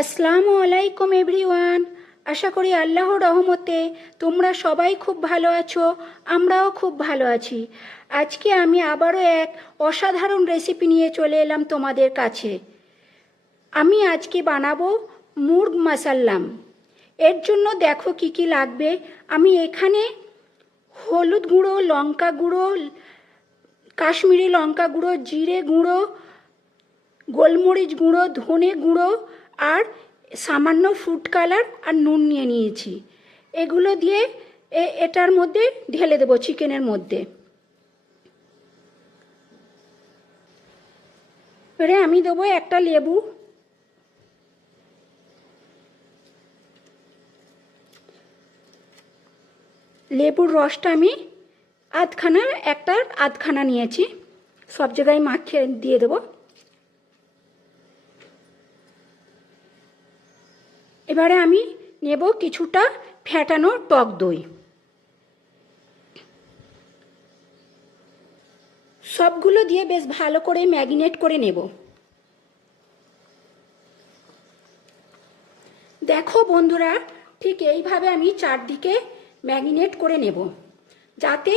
আসসালামু আলাইকুম এভরিওয়ান। আশা করি আল্লাহর রহমতে তোমরা সবাই খুব ভালো আছো, আমরাও খুব ভালো আছি। আজকে আমি আবারও এক অসাধারণ রেসিপি নিয়ে চলে এলাম তোমাদের কাছে। আমি আজকে বানাবো মুর্গ মাসাল্লাম। এর জন্য দেখো কি কি লাগবে। আমি এখানে হলুদ গুঁড়ো, লঙ্কা গুঁড়ো, কাশ্মীরি লঙ্কা গুঁড়ো, জিরে গুঁড়ো, গোলমরিচ গুঁড়ো, ধনে গুঁড়ো আর সামান্য ফুড কালার আর নুন নিয়ে নিয়েছি। এগুলো দিয়ে এটার মধ্যে ঢেলে দেবো চিকেনের মধ্যে। এবারে আমি দেবো একটা লেবু, লেবুর রসটা আমি আধখানা নিয়েছি, সব জায়গায় মাখিয়ে দিয়ে দেবো। এবারে আমি নেব কিছুটা ফ্যাটানো টক দই। সবগুলো দিয়ে বেশ ভালো করে ম্যারিনেট করে নেব। দেখো বন্ধুরা, ঠিক এইভাবে আমি চারদিকে ম্যারিনেট করে নেব যাতে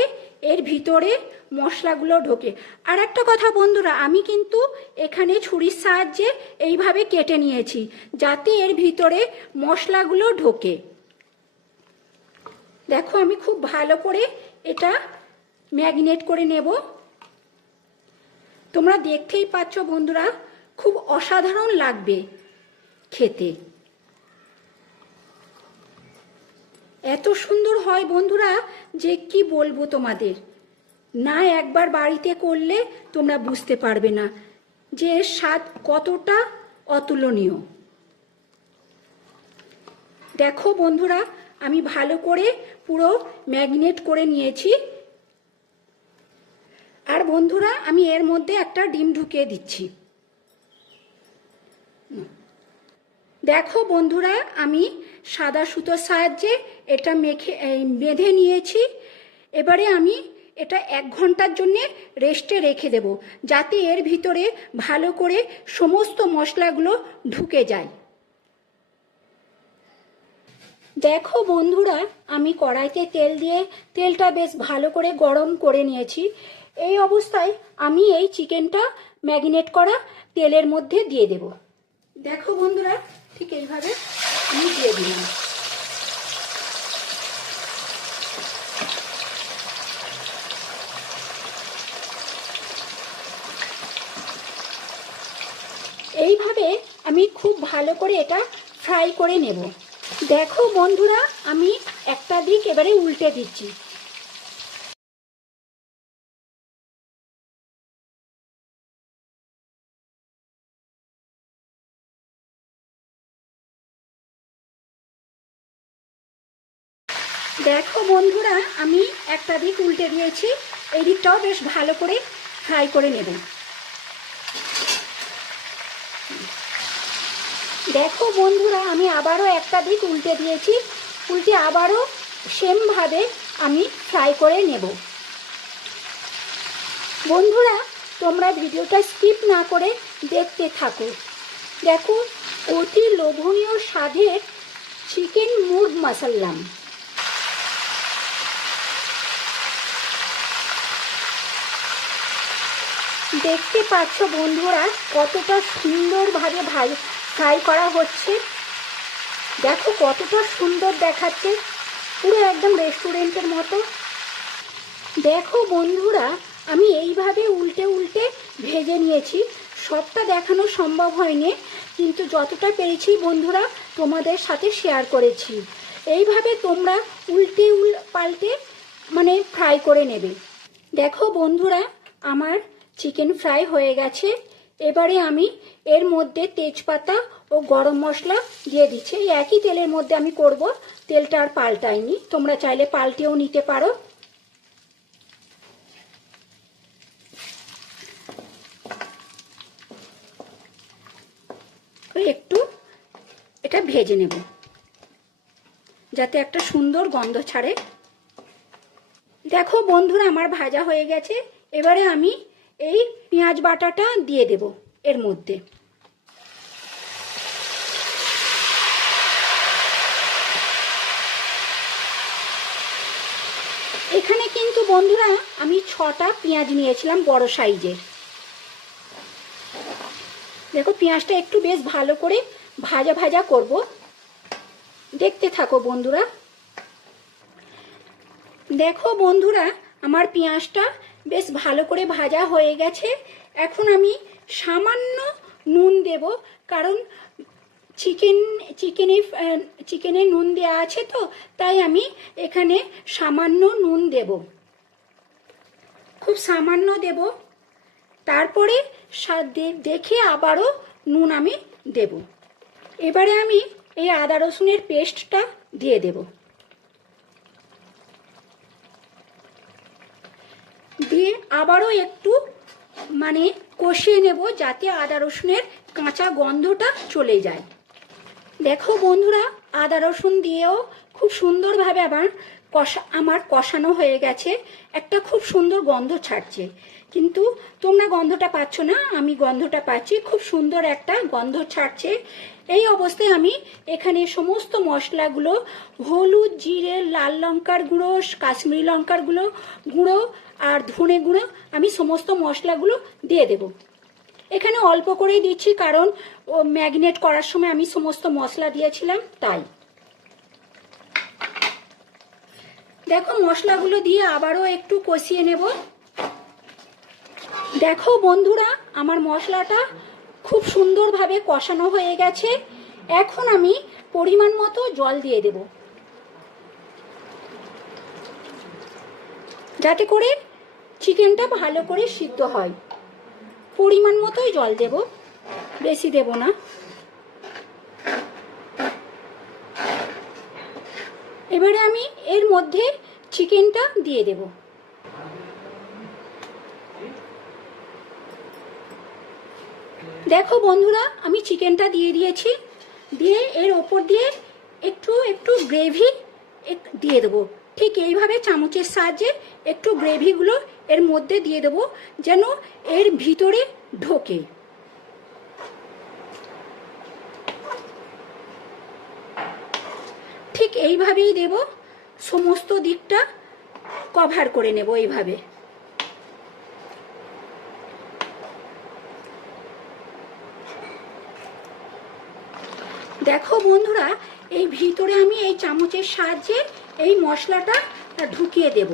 এর ভিতরে মশলাগুলো ঢোকে। আর একটা কথা বন্ধুরা, আমি কিন্তু এখানে ছুরির সাহায্যে এইভাবে কেটে নিয়েছি যাতে এর ভিতরে মশলাগুলো ঢোকে। দেখো আমি খুব ভালো করে এটা ম্যারিনেট করে নেব। তোমরা দেখতেই পাচ্ছ বন্ধুরা, খুব অসাধারণ লাগবে খেতে। এত সুন্দর হয় বন্ধুরা যে কি বলবো তোমাদের, না একবার বাড়িতে করলে তোমরা বুঝতে পারবে না যে এর স্বাদ কতটা অতুলনীয়। দেখো বন্ধুরা, আমি ভালো করে পুরো ম্যারিনেট করে নিয়েছি। আর বন্ধুরা, আমি এর মধ্যে একটা ডিম ঢুকিয়ে দিচ্ছি। দেখো বন্ধুরা, আমি সাদা সুতোর সাহায্যে এটা বেঁধে নিয়েছি। এবারে আমি এটা 1 ঘন্টার জন্যে রেস্টে রেখে দেব যাতে এর ভিতরে ভালো করে সমস্ত মশলাগুলো ঢুকে যায়। দেখো বন্ধুরা, আমি কড়াইতে তেল দিয়ে তেলটা বেশ ভালো করে গরম করে নিয়েছি। এই অবস্থায় আমি এই চিকেনটা ম্যারিনেট করা তেলের মধ্যে দিয়ে দেব। দেখো বন্ধুরা, ঠিক এইভাবে আমি দিয়ে দিলাম। এইভাবে আমি খুব ভালো করে এটা ফ্রাই করে নেব। দেখো বন্ধুরা, আমি একটা দিক এবারে উল্টে দিচ্ছি। দেখো বন্ধুরা, আমি একটা দিক উল্টে দিয়েছি, এই দিকটাও বেশ ভালো করে ফ্রাই করে নেব। দেখো বন্ধুরা, আমি আবারও একটা দিক উল্টে দিয়েছি, উল্টে আবারও সেমভাবে আমি ফ্রাই করে নেব। বন্ধুরা, তোমরা ভিডিওটা স্কিপ না করে দেখতে থাকো। দেখো, অতি লোভনীয় স্বাদের চিকেন মুর্গ মাসাল্লাম। দেখতে পাচ্ছ বন্ধুরা কতটা সুন্দরভাবে ফ্রাই করা হচ্ছে। দেখো কতটা সুন্দর দেখাচ্ছে, পুরো একদম রেস্টুরেন্টের মতো। দেখো বন্ধুরা, আমি এইভাবে উল্টে উল্টে ভেজে নিয়েছি। সবটা দেখানো সম্ভব হয়নি, কিন্তু যতটা পেরেছি বন্ধুরা তোমাদের সাথে শেয়ার করেছি। এইভাবে তোমরা উল্টে পাল্টে ফ্রাই করে নেবে। দেখো বন্ধুরা, আমার চিকেন ফ্রাই হয়ে গেছে। এবারে আমি এর মধ্যে তেজপাতা ও গরম মশলা দিয়ে দিচ্ছি। এই একই তেলের মধ্যে আমি করব, তেলটা আর পাল্টাইনি, তোমরা চাইলে পাল্টেও নিতে পারো। একটু এটা ভেজে নেব যাতে একটা সুন্দর গন্ধ ছাড়ে। দেখো বন্ধুরা, আমার ভাজা হয়ে গেছে। এবারে আমি এই পেঁয়াজ বাটাটা দিয়ে দেব এর মধ্যে। এখানে কিন্তু বন্ধুরা আমি 6টা পেঁয়াজ নিয়েছিলাম বড় সাইজের। দেখো পেঁয়াজটা একটু বেশ ভালো করে ভাজা ভাজা করব, দেখতে থাকো বন্ধুরা। দেখো বন্ধুরা আমার পেঁয়াজটা বেশ ভালো করে ভাজা হয়ে গেছে। এখন আমি সামান্য নুন দেব, কারণ চিকেনে নুন দেওয়া আছে তো, তাই আমি এখানে সামান্য নুন দেব, খুব সামান্য দেব। তারপরে দেখে আবারও নুন আমি দেব। এবারে আমি এই আদা রসুনের পেস্টটা দিয়ে দেব, দিয়ে আবারও একটু কষিয়ে নেব, যাতে আদা রসুনের কাঁচা গন্ধটা চলে যায়। দেখো বন্ধুরা আদা রসুন দিয়েও খুব সুন্দরভাবে আমার কষানো হয়ে গেছে, একটা খুব সুন্দর গন্ধ ছাড়ছে। কিন্তু তোমরা গন্ধটা পাচ্ছ না, আমি গন্ধটা পাচ্ছি, খুব সুন্দর একটা গন্ধ ছাড়ছে। এই অবস্থায় আমি এখানে সমস্ত মশলাগুলো, হলুদ, জিরে, লাল লঙ্কার গুঁড়ো, কাশ্মীরি লঙ্কার গুঁড়ো আর ধনে গুঁড়ো, আমি সমস্ত মশলাগুলো দিয়ে দেব। এখানে অল্প করেই দিচ্ছি, কারণ ম্যারিনেট করার সময় আমি সমস্ত মশলা দিয়েছিলাম তাই। দেখো মশলাগুলো দিয়ে আবারও একটু কষিয়ে নেব। দেখো বন্ধুরা আমার মশলাটা খুব সুন্দরভাবে কষানো হয়ে গেছে। এখন আমি পরিমাণ মতো জল দিয়ে দেব, যাতে করে চিকেনটা ভালো করে সিদ্ধ হয়। পরিমাণ মতোই জল দেব, বেশি দেব না। এবারে আমি এর মধ্যে চিকেনটা দিয়ে দেব। দেখো বন্ধুরা আমি চিকেনটা দিয়ে দিয়েছি, দিয়ে এর ওপর দিয়ে একটু একটু গ্রেভি দিয়ে দেবো। ঠিক এইভাবে চামচের সাহায্যে একটু গ্রেভিগুলো এর মধ্যে দিয়ে দেবো, যেন এর ভিতরে ঢোকে। ঠিক এইভাবেই দেব, সমস্ত দিকটা কভার করে নেব এইভাবে। দেখো বন্ধুরা এই ভিতরে আমি এই চামচের সাহায্যে এই মশলাটা ঢুকিয়ে দেব।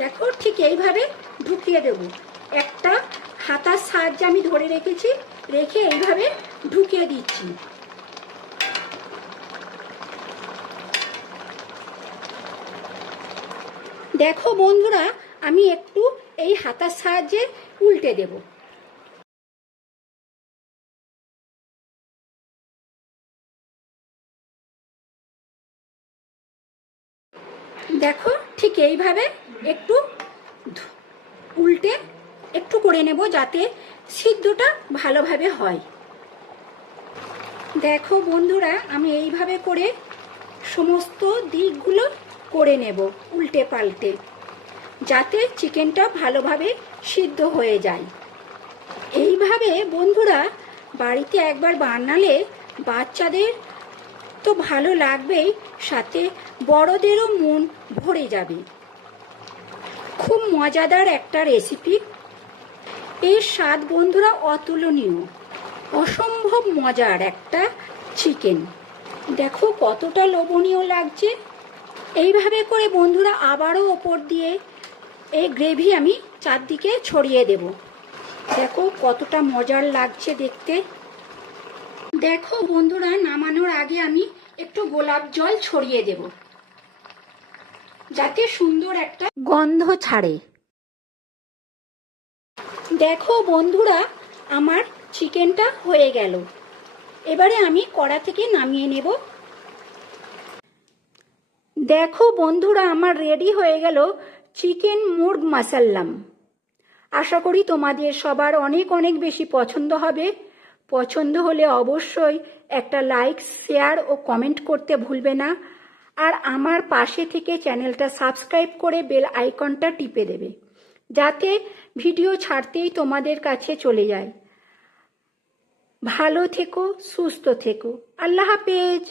দেখো ঠিক এইভাবে ঢুকিয়ে দেব। একটা হাতার সাহায্যে আমি ধরে রেখেছি, রেখে এইভাবে ঢুকিয়ে দিচ্ছি। দেখো বন্ধুরা আমি একটু এই হাতার সাহায্যে উল্টে দেব। দেখো ঠিক এইভাবে একটু উল্টে একটু করে নেব, যাতে সিদ্ধটা ভালোভাবে হয়। দেখো বন্ধুরা আমি এইভাবে করে সমস্ত দিকগুলো করে নেব উল্টে পাল্টে, যাতে চিকেনটা ভালোভাবে সিদ্ধ হয়ে যায়। এইভাবে বন্ধুরা বাড়িতে একবার বানালে বাচ্চাদের তো ভালো লাগবেই, সাথে বড়দেরও মন ভরে যাবে। খুব মজাদার একটা রেসিপি। এর স্বাদ বন্ধুরা অতুলনীয়, অসম্ভব মজার একটা চিকেন। দেখো কতটা লোভনীয় লাগছে। এইভাবে করে বন্ধুরা আবারও ওপর দিয়ে এই গ্রেভি আমি চারদিকে ছড়িয়ে দেব। দেখো কতটা মজার লাগছে দেখতে। দেখো বন্ধুরা নামানোর আগে আমি একটু গোলাপ জল ছড়িয়ে দেব, যাতে সুন্দর একটা গন্ধ ছাড়ে। দেখো বন্ধুরা আমার চিকেনটা হয়ে গেল। এবারে আমি কড়া থেকে নামিয়ে নেব। দেখো বন্ধুরা আমার রেডি হয়ে গেল চিকেন মুর্গ মাসাল্লাম। আশা করি তোমাদের সবার অনেক অনেক বেশি পছন্দ হবে। পছন্দ হলে অবশ্যই একটা লাইক, শেয়ার ও কমেন্ট করতে ভুলবে না। আর আমার পাশে থেকে চ্যানেলটা সাবস্ক্রাইব করে বেল আইকনটা টিপে দেবে, যাতে ভিডিও ছাড়তেই তোমাদের কাছে চলে যায়। ভালো থেকো, সুস্থ থেকো। আল্লাহ হাফেজ।